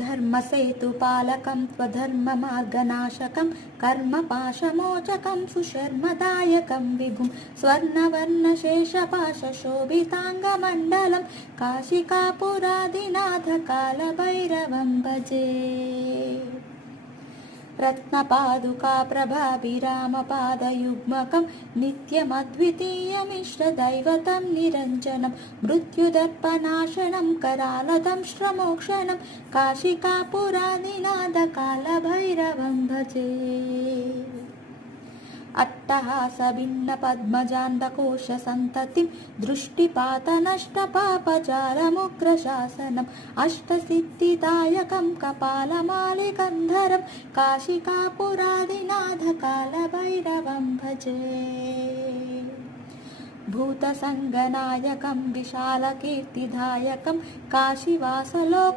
ధర్మసేతు పాలకం త్వధర్మ మార్గనాశకం కర్మ పాశమోచకం సుశర్మదాయకం విభుం స్వర్ణవర్ణ శేషపాశ శోభితాంగమండలం కాశికాపురాదినాథ కాలభైరవం భజే రత్నపాదుకా ప్రభాభిరామపాదయుగ్మకం నిత్యమద్వితీయమిశ్రదైవతం నిరంజనం మృత్యుదర్పనాశనం కరాలతం శ్రమోక్షణం కాశికాపురానినాదకాలభైరవం భజే अट्टहासभिन्नपद्मजान्तकोशसन्ततिं दृष्टिपातनष्टपापजालमुग्रशासनम् अष्टसिद्धिदायकं कपालमालिकन्धरं काशिकापुरादिनाथकालभैरवं भजे भूतसङ्गनायकं विशालकीर्तिदायकं काशीवासलो